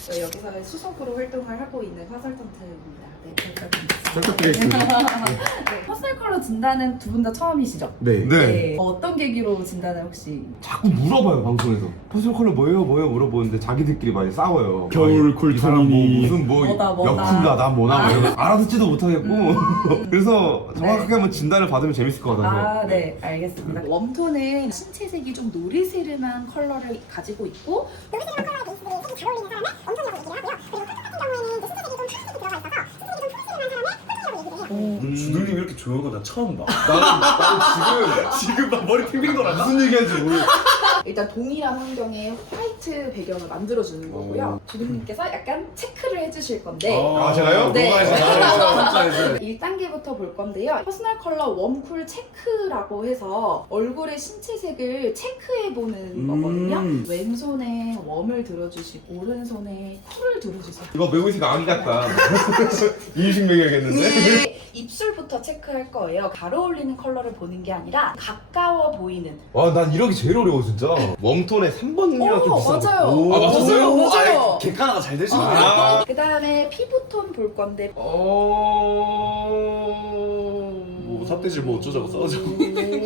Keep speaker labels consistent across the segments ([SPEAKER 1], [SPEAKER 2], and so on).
[SPEAKER 1] 여기서 수석으로 활동을 하고 있는 화설턴트입니다. 네,
[SPEAKER 2] 잘 부탁드리겠습니다.
[SPEAKER 1] 네, 퍼스널 컬러 진단은 두 분 다 처음이시죠?
[SPEAKER 2] 네.
[SPEAKER 1] 네. 어떤 계기로 진단을 혹시?
[SPEAKER 2] 자꾸 물어봐요 방송에서. 퍼스널 컬러 뭐예요 물어보는데 자기들끼리 많이 싸워요.
[SPEAKER 3] 겨울
[SPEAKER 2] 아, 이 사람 뭐
[SPEAKER 3] 쿨톤이
[SPEAKER 2] 무슨 뭐
[SPEAKER 1] 뭐다,
[SPEAKER 2] 몇
[SPEAKER 1] 뭐다.
[SPEAKER 2] 쿨다 난 뭐나 막 이러고 알아듣지도 못하겠고. 그래서 정확하게
[SPEAKER 1] 네.
[SPEAKER 2] 한번 진단을 받으면 재밌을 것 같아서.
[SPEAKER 1] 아, 네, 알겠습니다. 웜톤은 신체색이 좀 노리스름한 컬러를 가지고 있고,
[SPEAKER 4] 노리스름한 컬러의 베이스들이 색이 잘 어울리는 사람을 웜톤이라고 얘기를 하고요. 그리고 쿨톤 같은 경우에는 이제 신체색이 좀 파란색이 들어가 있어서 신체색이 좀 쿨톤이라는 사람을 쿨톤이라고 얘기를 해요.
[SPEAKER 3] 주둥님 이렇게 조용한 거 나 처음 봐.
[SPEAKER 2] 나는
[SPEAKER 3] 지금 막 머리 핑핑 돌아가?
[SPEAKER 2] 무슨 얘기하는지 모르.
[SPEAKER 1] 일단 동일한 환경에 화이트 배경을 만들어주는 거고요. 주둥님께서 약간 체크를 해주실 건데,
[SPEAKER 2] 아, 제가요?
[SPEAKER 1] 네.
[SPEAKER 3] 진짜
[SPEAKER 1] 1단계부터 볼 건데요. 퍼스널 컬러 웜쿨 체크라고 해서 얼굴의 신체색을 체크해보는 거거든요. 왼손에 웜을 들어주시고 오른손에 쿨을 들어주세요.
[SPEAKER 2] 이거 메고 있으니까 아기 같다. 인식 먹여야겠는데?
[SPEAKER 1] 입술부터 체크할 거예요. 잘 어울리는 컬러를 보는 게 아니라 가까워 보이는.
[SPEAKER 2] 와, 난 이러기 제일 어려워 진짜. 웜톤에 3번이랑 좀 비슷한 거.
[SPEAKER 1] 맞아요.
[SPEAKER 2] 오, 아, 맞췄어요?
[SPEAKER 1] 맞아요.
[SPEAKER 3] 객관화가 잘 되시네.
[SPEAKER 2] 아.
[SPEAKER 1] 그 다음에 피부톤 볼 건데.
[SPEAKER 3] 뭐 삿대질 뭐 어쩌자고 싸우자고.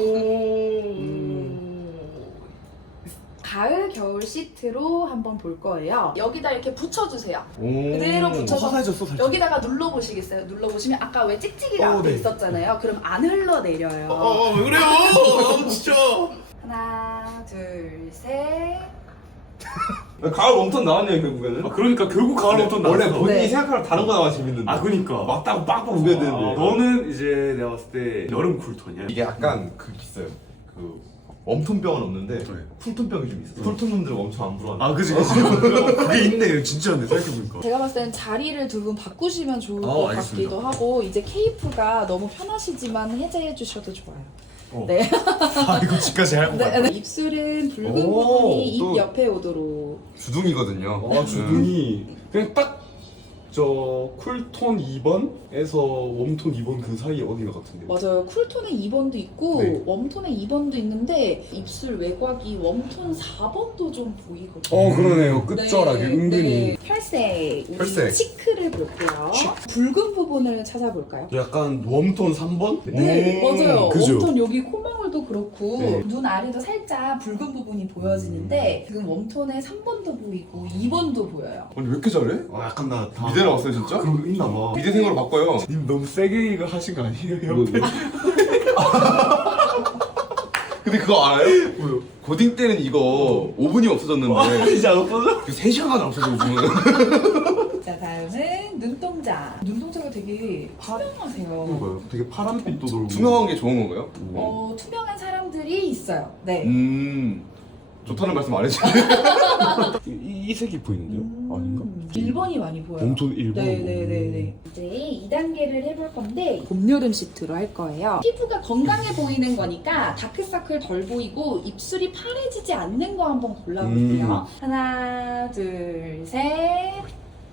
[SPEAKER 1] 가을 겨울 시트로 한번 볼 거예요. 여기다 이렇게 붙여주세요.
[SPEAKER 2] 오.
[SPEAKER 1] 그대로 붙여서
[SPEAKER 3] 화사해졌어 살짝.
[SPEAKER 1] 여기다가 눌러보시겠어요? 눌러보시면 아까 왜 찍찍이가 앞에
[SPEAKER 2] 네.
[SPEAKER 1] 있었잖아요. 그럼 안 흘러내려요.
[SPEAKER 3] 왜 그래요? 진짜.
[SPEAKER 1] 하나, 둘, 셋.
[SPEAKER 2] 가을 웜톤 나왔네요 결국에는.
[SPEAKER 3] 그러니까 결국 가을 웜톤 나왔어.
[SPEAKER 2] 원래 본인이
[SPEAKER 1] 네.
[SPEAKER 2] 생각하는 다른 거 나와 재밌는데.
[SPEAKER 3] 그니까.
[SPEAKER 2] 맞다고 빡빡 우겨야 되는데.
[SPEAKER 3] 너는 이제 내가 봤을 때 여름 쿨톤이야.
[SPEAKER 2] 이게 약간 그 있어요. 그 웜톤병은 없는데
[SPEAKER 3] 네.
[SPEAKER 2] 쿨톤병이 좀 있어. 쿨톤 놈들 엄청 안 불안해.
[SPEAKER 3] 그지. 그게 있네. 진짜네. 생각해보니까.
[SPEAKER 1] 제가 봤을 땐 자리를 두 분 바꾸시면 좋을 것
[SPEAKER 3] 알겠습니다.
[SPEAKER 1] 같기도 하고 이제 케이프가 너무 편하시지만 해제해 주셔도 좋아요. 네.
[SPEAKER 3] 이거 집까지 하고
[SPEAKER 1] 네. 입술은 붉은
[SPEAKER 2] 오,
[SPEAKER 1] 부분이 입
[SPEAKER 2] 또-
[SPEAKER 1] 옆에 오도록.
[SPEAKER 2] 주둥이거든요.
[SPEAKER 3] 주둥이 그냥 딱 저 쿨톤 2번에서 웜톤 2번 그 사이에 어딘가 같은데.
[SPEAKER 1] 맞아요. 쿨톤에 2번도 있고
[SPEAKER 3] 네.
[SPEAKER 1] 웜톤에 2번도 있는데 입술 외곽이 웜톤 4번도 좀 보이거든요.
[SPEAKER 3] 그러네요. 끝자락에
[SPEAKER 1] 네,
[SPEAKER 3] 은근히.
[SPEAKER 1] 네. 혈색, 우리
[SPEAKER 2] 혈색.
[SPEAKER 1] 치크를 볼게요. 붉은 부분을 찾아볼까요?
[SPEAKER 3] 약간 웜톤 3번?
[SPEAKER 1] 네, 맞아요.
[SPEAKER 3] 그죠?
[SPEAKER 1] 웜톤 여기 코망울도 그렇고
[SPEAKER 3] 네.
[SPEAKER 1] 눈 아래도 살짝 붉은 부분이 보여지는데 지금 웜톤에 3번도 보이고 2번도 보여요.
[SPEAKER 2] 아니 왜 이렇게 잘해?
[SPEAKER 3] 약간 나 다.
[SPEAKER 2] 미대 나왔어요 진짜?
[SPEAKER 3] 그런 거 있나 봐.
[SPEAKER 2] 미대생으로 바꿔요.
[SPEAKER 3] 님 너무 세게 이거 하신 거 아니에요?
[SPEAKER 2] 뭐, 근데 그거 알아요?
[SPEAKER 3] 뭐요?
[SPEAKER 2] 고딩 때는 이거 5분이 없어졌는데
[SPEAKER 3] 이제 안 없어져?
[SPEAKER 2] 3시간까지 없어져 5분은.
[SPEAKER 1] 자, 다음은 눈동자. 눈동자가 되게 투명하세요.
[SPEAKER 3] 뭐요? 되게 파란빛도 돌고.
[SPEAKER 2] 투명한 게 좋은 건가요?
[SPEAKER 1] 투명한 사람들이 있어요. 네.
[SPEAKER 2] 좋다는 말씀 안 해주세요.
[SPEAKER 3] 이 색이 보이는데요? 아닌가?
[SPEAKER 1] 1번이 많이 보여요.
[SPEAKER 3] 웜톤 1번.
[SPEAKER 1] 네네네네. 이제 2단계를 해볼 건데 봄, 여름 시트로 할 거예요. 피부가 건강해 보이는 거니까 다크서클 덜 보이고 입술이 파래지지 않는 거 한번 골라볼게요. 하나, 둘, 셋.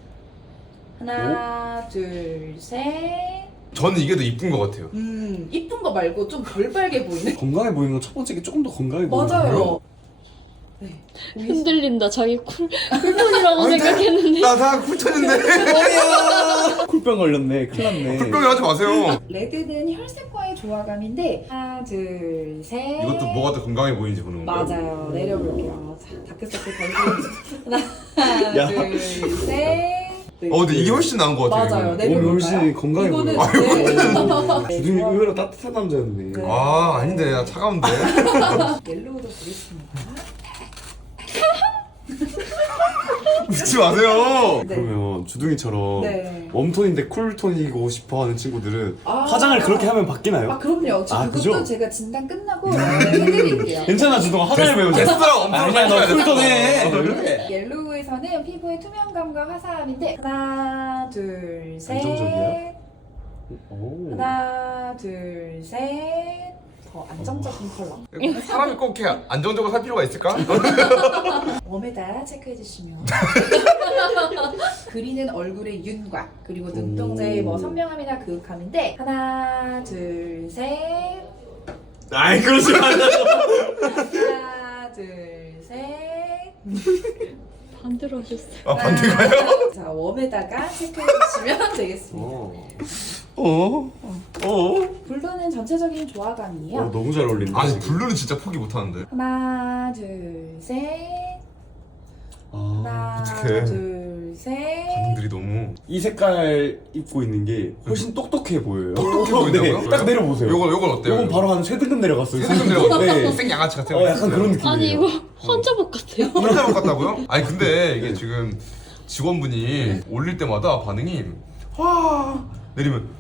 [SPEAKER 1] 하나, 둘, 셋.
[SPEAKER 2] 저는 이게 더 이쁜 것 같아요.
[SPEAKER 1] 이쁜 거 말고 좀 덜 빨개 보이는?
[SPEAKER 3] 건강해 보이는 건 첫 번째 게 조금 더 건강해 보여요.
[SPEAKER 1] 맞아요. 네.
[SPEAKER 5] 흔들린다. 자기 쿨톤이라고 생각했는데.
[SPEAKER 2] 나다 쿨톤인데.
[SPEAKER 3] 쿨병 걸렸네. 큰일 났네.
[SPEAKER 2] 쿨병이 하지 마세요.
[SPEAKER 1] 레드는 혈색과의 조화감인데 하나, 둘, 셋.
[SPEAKER 2] 이것도 뭐가 더 건강해 보이는지 보는 건가요?
[SPEAKER 1] 맞아요. 내려볼게요. 자, 다크서클 덜 하나,
[SPEAKER 3] 야.
[SPEAKER 1] 둘, 셋. 네.
[SPEAKER 2] 근데 이게 훨씬 나은 것 같아요.
[SPEAKER 1] 맞아요.
[SPEAKER 2] 이거는.
[SPEAKER 1] 내려볼까요?
[SPEAKER 3] 훨씬 건강해
[SPEAKER 1] 이거는
[SPEAKER 3] 보여요.
[SPEAKER 1] 네.
[SPEAKER 3] 주둥이 의외로 따뜻한 남자였네.
[SPEAKER 1] 네.
[SPEAKER 2] 아 아닌데 나 차가운데.
[SPEAKER 1] 옐로우도 보겠습니다.
[SPEAKER 2] 웃지 마세요.
[SPEAKER 1] 네.
[SPEAKER 3] 그러면 주둥이처럼
[SPEAKER 1] 네.
[SPEAKER 3] 웜톤인데 쿨톤이고 싶어하는 친구들은
[SPEAKER 1] 아.
[SPEAKER 3] 화장을 그렇게 하면 바뀌나요?
[SPEAKER 1] 아 그럼요. 저 그것도
[SPEAKER 3] 그죠?
[SPEAKER 1] 제가 진단 끝나고 해드릴게요.
[SPEAKER 3] 괜찮아 주둥아 화장을 배우자.
[SPEAKER 2] 데스랑 엄청
[SPEAKER 3] 아니야 너 쿨톤해. 이렇게.
[SPEAKER 1] 옐로우에서는 피부의 투명감과 화사함인데 하나, 둘, 셋.
[SPEAKER 3] 안정적이야? 오.
[SPEAKER 1] 하나, 둘, 셋. 더 안정적인 컬러.
[SPEAKER 2] 사람이 꼭 이렇게 안정적으로 살 필요가 있을까?
[SPEAKER 1] 웜에다 체크해 주시면 그리는 얼굴의 윤곽 그리고 눈동자의 뭐 선명함이나 그윽함인데 하나, 둘, 셋.
[SPEAKER 3] 아이 그러지 말라고.
[SPEAKER 1] 하나, 둘, 셋.
[SPEAKER 5] 반대로 하셨어요.
[SPEAKER 2] 아 반대가요?
[SPEAKER 1] 자, 웜에다가 체크해 주시면 되겠습니다. 블루는 전체적인 조화감이에요.
[SPEAKER 3] 너무 잘 어울린다.
[SPEAKER 2] 아니 블루는 진짜 포기 못하는데.
[SPEAKER 1] 하나, 둘, 셋. 하나,
[SPEAKER 2] 어떡해.
[SPEAKER 1] 둘, 셋.
[SPEAKER 2] 반응들이 너무
[SPEAKER 3] 이 색깔 입고 있는 게 훨씬 똑똑해 보여요.
[SPEAKER 2] 똑똑해 보인다고요?
[SPEAKER 3] 네, 딱 내려보세요.
[SPEAKER 2] 요건 어때요?
[SPEAKER 3] 요건 바로 한 3등급 내려갔어요.
[SPEAKER 2] 세금 내려가.
[SPEAKER 3] 네.
[SPEAKER 2] 생양아치 같아요.
[SPEAKER 3] 약간 그런 느낌이에요.
[SPEAKER 5] 아니 이거 환자복 같아요.
[SPEAKER 2] 혼자 못 갔다고요? 아니 근데 이게 지금 직원분이 올릴 때마다 반응이 와 내리면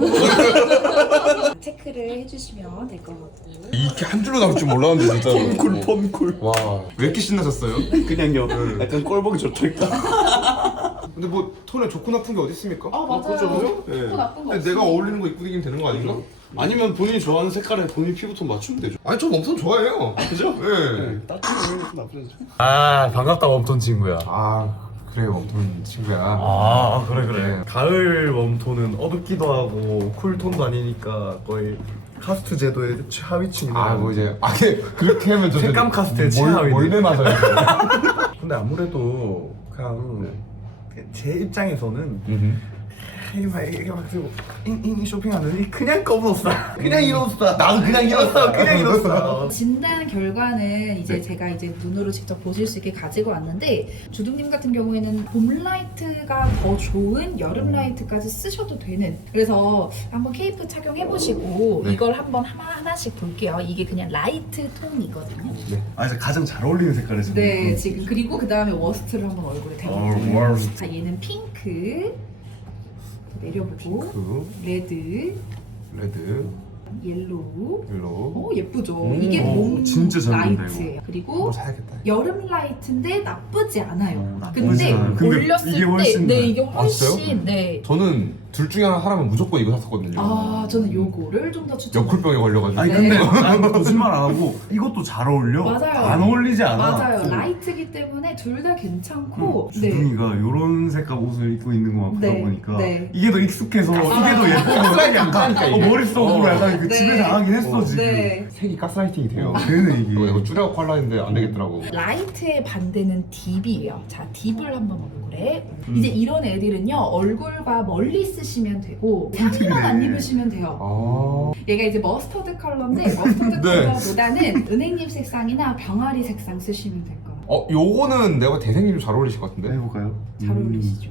[SPEAKER 1] 체크를 해주시면 될 것 같고.
[SPEAKER 2] 이렇게 한 줄로 나올 줄 몰랐는데 진짜.
[SPEAKER 3] 펌쿨.
[SPEAKER 2] 와, 왜 이렇게 신나셨어요?
[SPEAKER 3] 그냥요. 약간 꼴보기 좋다니까.
[SPEAKER 2] 근데 뭐 톤에 좋고 나쁜 게 어디 있습니까?
[SPEAKER 1] 아, 맞아요.
[SPEAKER 3] 그죠?
[SPEAKER 1] 좋고 나쁜 거
[SPEAKER 2] 근데
[SPEAKER 1] 없이.
[SPEAKER 2] 내가 어울리는 거 입고 다니면 되는 거 아닌가?
[SPEAKER 3] 아니면 본인이 좋아하는 색깔에 본인 피부톤 맞추면 되죠.
[SPEAKER 2] 아니 전 엄청 좋아해요.
[SPEAKER 3] 그죠?
[SPEAKER 2] 네.
[SPEAKER 3] 따뜻한 거 나쁘지 않죠.
[SPEAKER 6] 아 반갑다 웜톤 친구야.
[SPEAKER 2] 아 그래요, 웜톤 친구야.
[SPEAKER 6] 아 그래
[SPEAKER 2] 네.
[SPEAKER 6] 가을 웜톤은 어둡기도 하고 쿨톤도 아니니까 거의 카스트 제도의 최하위층이네.
[SPEAKER 2] 아 뭐 이제 그렇게 하면 저
[SPEAKER 6] 색감 카스트의 최하위.
[SPEAKER 2] 몰래 맞아요.
[SPEAKER 6] 근데 아무래도 그냥 제 입장에서는 이게 막 잉잉 쇼핑하느니 그냥 검은 옷 사. 그냥 이런 옷 사. 나도 그냥 이런 옷 사. 그냥 이런 옷 사.
[SPEAKER 1] 진단 결과는 이제 제가 이제 눈으로 직접 보실 수 있게 가지고 왔는데 주둥님 같은 경우에는 봄 라이트가 더 좋은 여름 라이트까지 쓰셔도 되는 그래서 한번 케이프 착용해 보시고 이걸 한번 하나씩 볼게요. 이게 그냥 라이트 톤이거든요.
[SPEAKER 6] 아 이제 가장 잘 어울리는 색깔이죠.
[SPEAKER 1] 네 지금 그리고 그 다음에 워스트를 한번 얼굴에 대볼게요.
[SPEAKER 6] 워스트.
[SPEAKER 1] 자 얘는 핑크 내려보고 레드
[SPEAKER 2] 레드,
[SPEAKER 1] 옐로우
[SPEAKER 2] 옐로우.
[SPEAKER 1] 예쁘죠? 이게 봄
[SPEAKER 6] 진짜 잘 어울린다,
[SPEAKER 1] 라이트예요. 그리고
[SPEAKER 2] 뭐 사야겠다.
[SPEAKER 1] 여름 라이트인데 나쁘지 않아요.
[SPEAKER 6] 나쁘지
[SPEAKER 1] 근데
[SPEAKER 6] 않아요. 근데
[SPEAKER 1] 올렸을
[SPEAKER 6] 이게 훨씬
[SPEAKER 1] 때,
[SPEAKER 6] 나아요.
[SPEAKER 1] 이게
[SPEAKER 2] 아, 진짜요?
[SPEAKER 1] 훨씬, 네.
[SPEAKER 2] 저는 둘 중에 하나면 무조건 이거 샀었거든요.
[SPEAKER 1] 아, 저는 요거를 좀 더 추천.
[SPEAKER 2] 역쿨병에 걸려가지고.
[SPEAKER 6] 아니
[SPEAKER 1] 네.
[SPEAKER 6] 근데 난 거짓말 안 하고 이것도 잘 어울려.
[SPEAKER 1] 맞아요.
[SPEAKER 6] 안 어울리지 않아.
[SPEAKER 1] 맞아요. 라이트기 때문에 둘 다 괜찮고. 네.
[SPEAKER 6] 주둥이가 이런 색깔 옷을 입고 있는 거 보다
[SPEAKER 1] 네,
[SPEAKER 6] 보니까
[SPEAKER 1] 네.
[SPEAKER 6] 이게 더 익숙해서 이게 더 예쁘고
[SPEAKER 2] 가스라이팅
[SPEAKER 6] 약간
[SPEAKER 2] 하니까 이게.
[SPEAKER 6] 머릿속으로 약간 그
[SPEAKER 1] 네.
[SPEAKER 6] 집에 당하긴 했어 지금.
[SPEAKER 1] 네.
[SPEAKER 2] 색이 가스라이팅이 돼요.
[SPEAKER 6] 되네 이게.
[SPEAKER 2] 이거 줄여 컬러인데 안 되겠더라고.
[SPEAKER 1] 라이트의 반대는 딥이에요. 자, 딥을 한번 얼굴에. 이제 이런 애들은요, 얼굴과 멀리 쓰시면 되고, 향만 안 입으시면 돼요.
[SPEAKER 2] 아.
[SPEAKER 1] 얘가 이제 머스터드 컬러인데, 머스터드 컬러보다는 은행잎 색상이나 병아리 색상 쓰시면 될 거예요.
[SPEAKER 2] 요거는 내가 대생님 잘 어울리실 것 같은데?
[SPEAKER 6] 해볼까요?
[SPEAKER 1] 잘 어울리시죠?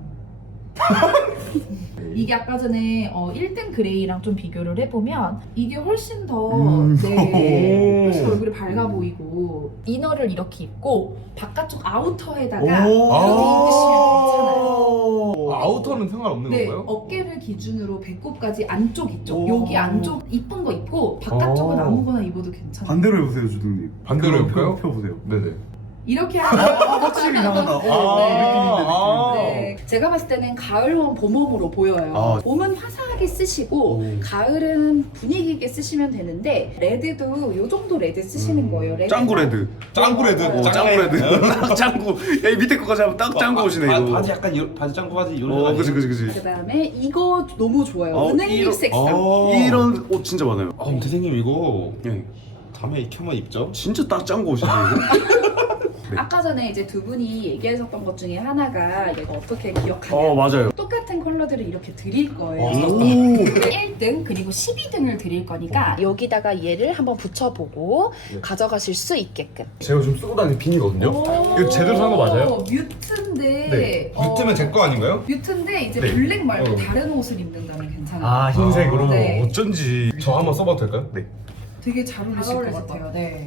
[SPEAKER 1] 이게 아까 전에 1등 그레이랑 좀 비교를 해보면 이게 훨씬 더 네, 훨씬 얼굴이 밝아 보이고 이너를 이렇게 입고 바깥쪽 아우터에다가 이렇게 입으시면 괜찮아요.
[SPEAKER 2] 아우터는 상관없는
[SPEAKER 1] 네,
[SPEAKER 2] 건가요?
[SPEAKER 1] 어깨를 기준으로 배꼽까지 안쪽 있죠.
[SPEAKER 6] 오.
[SPEAKER 1] 여기 안쪽 이쁜 거 입고 바깥쪽은
[SPEAKER 2] 오.
[SPEAKER 1] 아무거나 입어도 괜찮아요.
[SPEAKER 6] 반대로 해보세요 주둥님.
[SPEAKER 2] 반대로 해볼까요?
[SPEAKER 6] 펴보세요.
[SPEAKER 2] 네네.
[SPEAKER 1] 이렇게 하면
[SPEAKER 6] 확실히 이상하다.
[SPEAKER 1] 네.
[SPEAKER 6] 느낌인데.
[SPEAKER 1] 네. 제가 봤을 때는 가을홈 봄홈으로 보여요.
[SPEAKER 6] 아.
[SPEAKER 1] 봄은 화사하게 쓰시고 가을은 분위기 있게 쓰시면 되는데 레드도 요 정도 레드 쓰시는 거예요. 레드.
[SPEAKER 6] 짱구 레드.
[SPEAKER 2] 짱구 레드.
[SPEAKER 6] 짱구 레드. 딱 짱구. 야, 이 밑에 거까지 하면 딱 짱구 옷이네 이거.
[SPEAKER 3] 바지 약간 바지 짱구 바지 이런.
[SPEAKER 6] 그지.
[SPEAKER 1] 그다음에 이거 너무 좋아요. 은행잎 색상.
[SPEAKER 6] 이런 옷 진짜 많아요.
[SPEAKER 3] 그럼 대생님 이거
[SPEAKER 6] 네.
[SPEAKER 3] 다음에 익혀만 입죠.
[SPEAKER 6] 진짜 딱 짱구 옷이네 이거.
[SPEAKER 1] 아까 전에 이제 두 분이 얘기하셨던 것 중에 하나가 얘가 어떻게 기억하냐.
[SPEAKER 6] 맞아요.
[SPEAKER 1] 똑같은 컬러들을 이렇게 드릴 거예요.
[SPEAKER 6] 오.
[SPEAKER 1] 1등 그리고 12등을 드릴 거니까 여기다가 얘를 한번 붙여보고 가져가실 수 있게끔.
[SPEAKER 6] 제가 지금 쓰고 다니는 비니거든요. 이거 제대로 산 거 맞아요?
[SPEAKER 1] 뮤트인데
[SPEAKER 6] 네.
[SPEAKER 2] 뮤트면 제 거 아닌가요?
[SPEAKER 1] 뮤트인데 이제
[SPEAKER 6] 네.
[SPEAKER 1] 블랙 말고 다른 옷을 입는다면 괜찮아요.
[SPEAKER 6] 아 흰색으로
[SPEAKER 1] 네.
[SPEAKER 6] 어쩐지.
[SPEAKER 2] 저 한번 써봐도 될까요?
[SPEAKER 6] 네.
[SPEAKER 1] 되게 잘 어울리실 것 같아요. 네.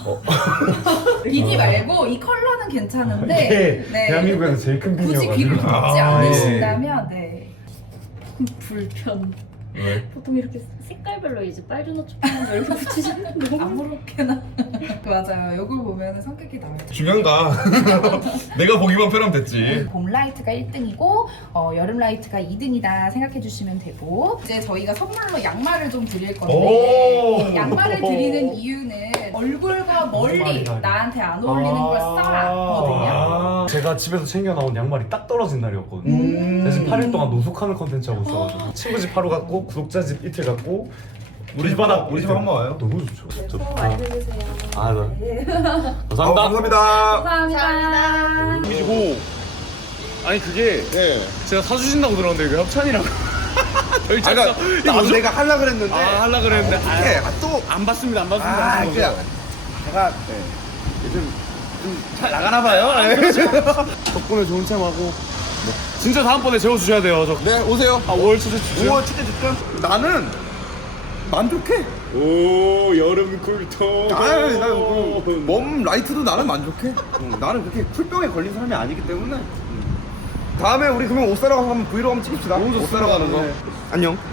[SPEAKER 1] 비니 말고 이 컬러는 괜찮은데
[SPEAKER 6] 이게
[SPEAKER 1] 네.
[SPEAKER 6] 대한민국에서 제일 큰
[SPEAKER 1] 굳이
[SPEAKER 6] 비니여가지고.
[SPEAKER 1] 귀를 덮지
[SPEAKER 6] 아,
[SPEAKER 1] 않으신다면 네.
[SPEAKER 5] 불편.
[SPEAKER 2] 네.
[SPEAKER 5] 보통 이렇게 색깔별로 이제 빨간 옷, 초록색 옷 이렇게 붙이시는 거.
[SPEAKER 1] 아무렇게나 맞아요. 이걸 보면 성격이 나와요.
[SPEAKER 2] 중요한가? 내가 보기만 편하면 됐지.
[SPEAKER 1] 봄 라이트가 1등이고 여름 라이트가 2등이다 생각해 주시면 되고 이제 저희가 선물로 양말을 좀 드릴 건데 양말을 드리는 이유는 얼굴과 멀리
[SPEAKER 6] 양말이
[SPEAKER 1] 나한테 안 어울리는 걸 써라거든요.
[SPEAKER 6] 제가 집에서 챙겨 나온 양말이 딱 떨어진 날이었거든요. 대신 8일 동안 노숙하는 컨텐츠 하고 있어가지고 친구 집 하루 갔고 구독자 집 이틀 갔고
[SPEAKER 3] 우리 집 한번 와요.
[SPEAKER 6] 너무 좋죠.
[SPEAKER 5] 수고 많이 해주세요. 네.
[SPEAKER 3] 감사합니다.
[SPEAKER 5] 감사합니다.
[SPEAKER 3] 그리고 아니 그게
[SPEAKER 6] 네.
[SPEAKER 3] 제가 사주신다고 들었는데 그 협찬이라고.
[SPEAKER 6] 아까 나도 내가 하려 그랬는데.
[SPEAKER 3] 하려 그랬는데
[SPEAKER 6] 어떡해. 또.
[SPEAKER 3] 안 받습니다. 안
[SPEAKER 6] 아, 그냥 제가 요즘 좀 잘 나가나 봐요.
[SPEAKER 3] 덕분에 좋은 체험하고 진짜 다음번에 재워주셔야 돼요.
[SPEAKER 6] 네, 오세요.
[SPEAKER 3] 5월 초대 주세요.
[SPEAKER 6] 5월 축제 줄까? 나는 만족해.
[SPEAKER 3] 오 여름 쿨톤.
[SPEAKER 6] 아유, 나몸 라이트도 나는 만족해. 나는 그렇게 쿨병에 걸린 사람이 아니기 때문에. 다음에 우리 그러면 옷 사러 가서 한번 브이로그 한번 찍읍시다. 옷 사러 가는 거. 안녕.